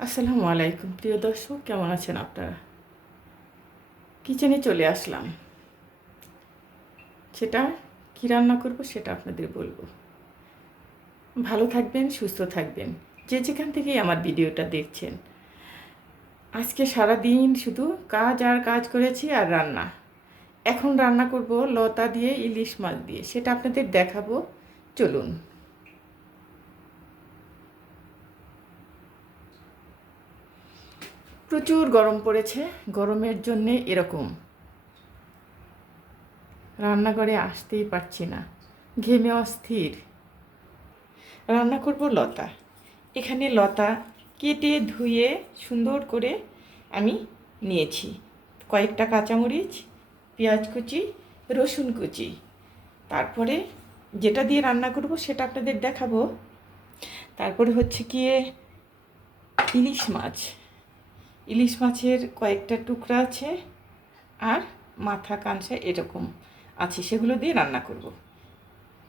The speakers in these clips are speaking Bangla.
আসসালামু আলাইকুম, প্রিয় দর্শক, কেমন আছেন আপনারা? কিচেনে চলে আসলাম। সেটা কী রান্না করব সেটা আপনাদের বলব। ভালো থাকবেন, সুস্থ থাকবেন। যে যেখান থেকেই আমার ভিডিওটা দেখছেন, আজকে সারা দিন শুধু কাজ আর কাজ করেছি আর রান্না। এখন রান্না করব লতা দিয়ে, ইলিশ মাছ দিয়ে। সেটা আপনাদের দেখাবো। চলুন। প্রচুর গরম পড়েছে, গরমের জন্যে এরকম। রান্নাঘরে আসতেই পারছি না, ঘেমে অস্থির। রান্না করব লতা। এখানে লতা কেটে, ধুয়ে, সুন্দর করে আমি নিয়েছি। কয়েকটা কাঁচামরিচ, পেঁয়াজ কুচি, রসুন কুচি। তারপরে যেটা দিয়ে রান্না করব সেটা আপনাদের দেখাবো। তারপরে হচ্ছে গিয়ে ইলিশ মাছ। ইলিশ মাছের কয়েকটা টুকরা আছে আর মাথা কাঁচা এরকম আছে, সেগুলো দিয়ে রান্না করব।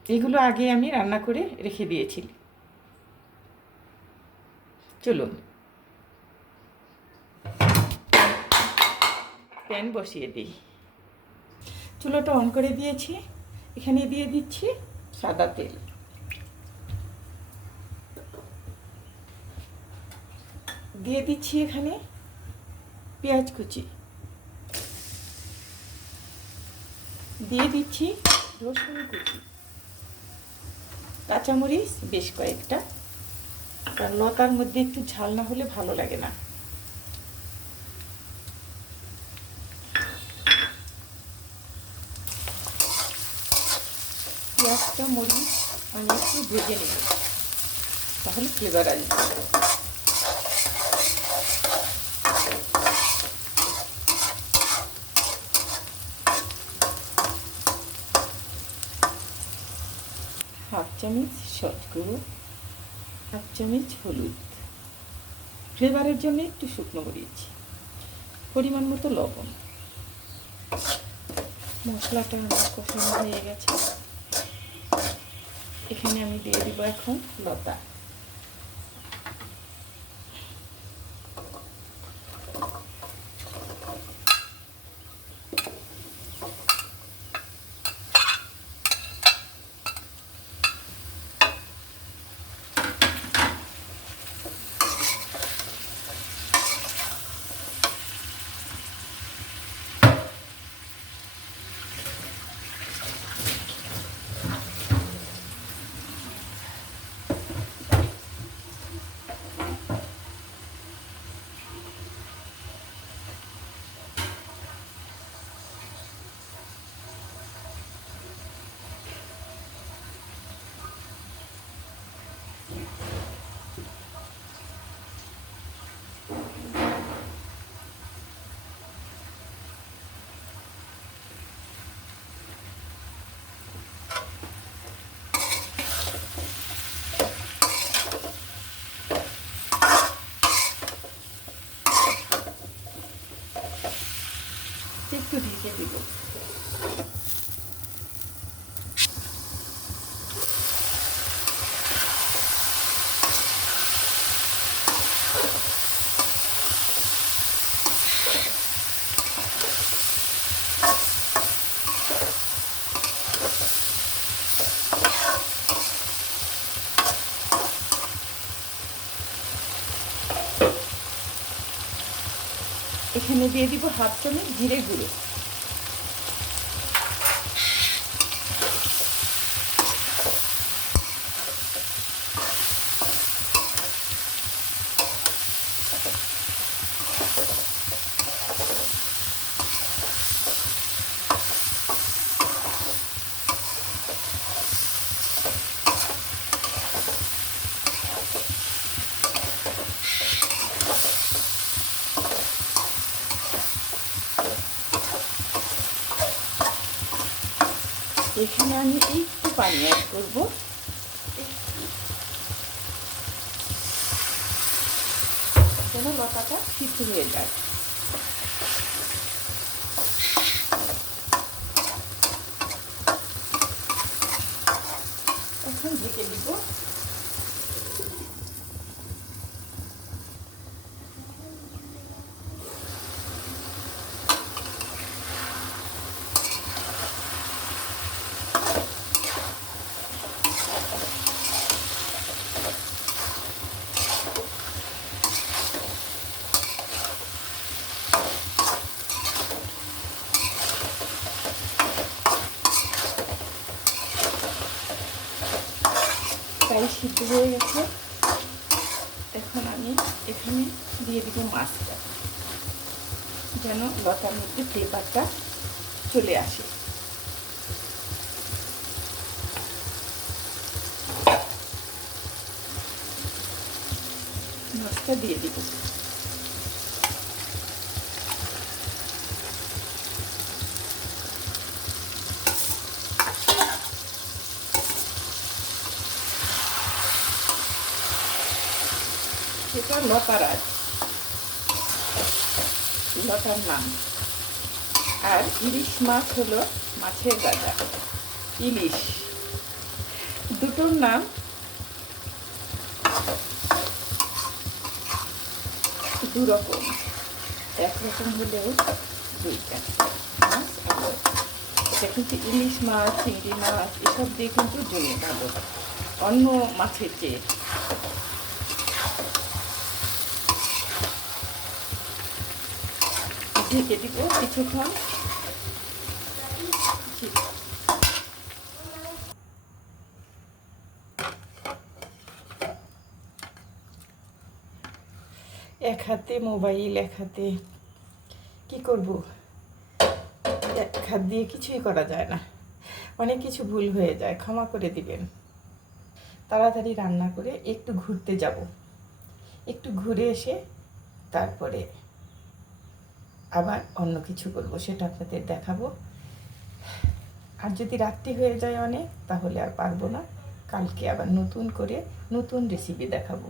এগুলো আগে আমি রান্না করে রেখে দিয়েছি। চলুন। প্যান বসিয়ে দিই। চুলোটা অন করে দিয়েছি। এখানে দিয়ে দিচ্ছি সাদা তেল। দিয়ে দিচ্ছি এখানে পেঁয়াজ কুচি। দিয়ে দিচ্ছি রসুন কুচি। কাঁচামরিচ, বেশ কয়েকটা। কারণ লতার মধ্যে একটু ঝাল না হলে ভালো লাগে না। পেঁয়াজটা মরিচ আমি একটু ভেজে নেব। তাহলে ফ্লেভার আসবে হাফ চামচ সট গুঁড়ো হাফ চামচ হলুদ। ফ্লেভারের জন্য একটু শুকনো মরিচ, পরিমাণ মতো লবণ। মশলাটা আমার কষানো হয়ে গেছে। এখানে আমি দিয়ে দিব এখন লতা। ঢেকে দিব। এখানে দিয়ে দিব হাফ চামচ জিরে গুঁড়ো। এখানে আমি একটু পানি অ্যাড করব। যেন লতাটা সিদ্ধ হয়ে যায়। এখন ঢেকে দিব সিদ্ধ হয়ে গেছে। এখন আমি এখানে দিয়ে দিব মাছটা, যেন লতার মধ্যে ফ্লেভারটা চলে আসে। মাছটা দিয়ে দিব। এটা লতারাজ লতার নাম। আর ইলিশ মাছ হলো মাছের রাজা। ইলিশ। দুটোর নাম দু রকম একরকম হলেও দুইটা। মাছ আর এটা কিন্তু ইলিশ মাছ, চিংড়ি মাছ, এসব দিয়ে কিন্তু জমে ভালো অন্য মাছের চেয়ে। ঢেকে দিব, কিছুক্ষণ। এক হাতে মোবাইল, এক হাতে কি করব? এক হাত দিয়ে কিছুই করা যায় না। অনেক কিছু ভুল হয়ে যায়, ক্ষমা করে দিবেন। তাড়াতাড়ি রান্না করে একটু ঘুরতে যাব। একটু ঘুরে এসে তারপরে আবার অন্য কিছু করব, সেটা আপনাদের দেখাবো। আর যদি রাত্রি হয়ে যায় অনেক, তাহলে আর পারব না। কালকে আবার নতুন করে নতুন রেসিপি দেখাবো।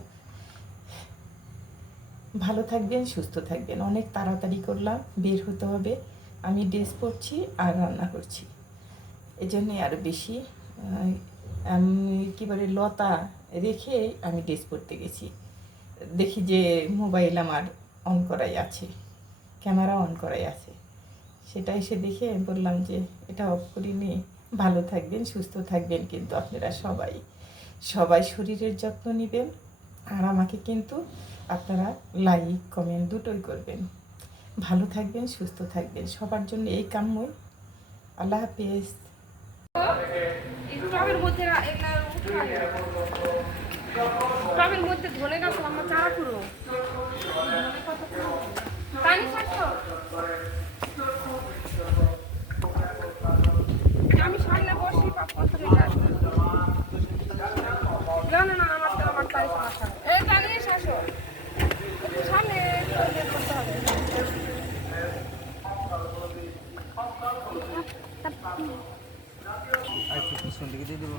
ভালো থাকবেন, সুস্থ থাকবেন। অনেক তাড়াতাড়ি করলাম, বের হতে হবে। আমি ড্রেস পরছি আর রান্না করছি। এই জন্যে আরও বেশি আমি কী বলে, লতা রেখে আমি ড্রেস পরতে গেছি। দেখি যে মোবাইল আমার অন করাই আছে। ক্যামেরা অন করাই আছে। সেটা এসে দেখে আমি বললাম যে, এটা অফ করি করিনি ভালো থাকবেন, সুস্থ থাকবেন কিন্তু আপনারা সবাই। সবাই শরীরের যত্ন নেবেন আর আমাকে কিন্তু আপনারা লাইক কমেন্ট দুটোই করবেন। ভালো থাকবেন, সুস্থ থাকবেন। সবার জন্য এই কাম্যই। আল্লাহ হাফেজ। টবের মধ্যে ধনে গাছ আমার চারা পুরো পানি ছাড়ছো আমি সামনে বসি পাপ কথা না না না আমার তো আমার তাই সমস্যা এই টানিয়ে শাসো একটু সামনে ইয়ে করতে হবে আর একটু পিছন দিকে দিয়ে দেবো।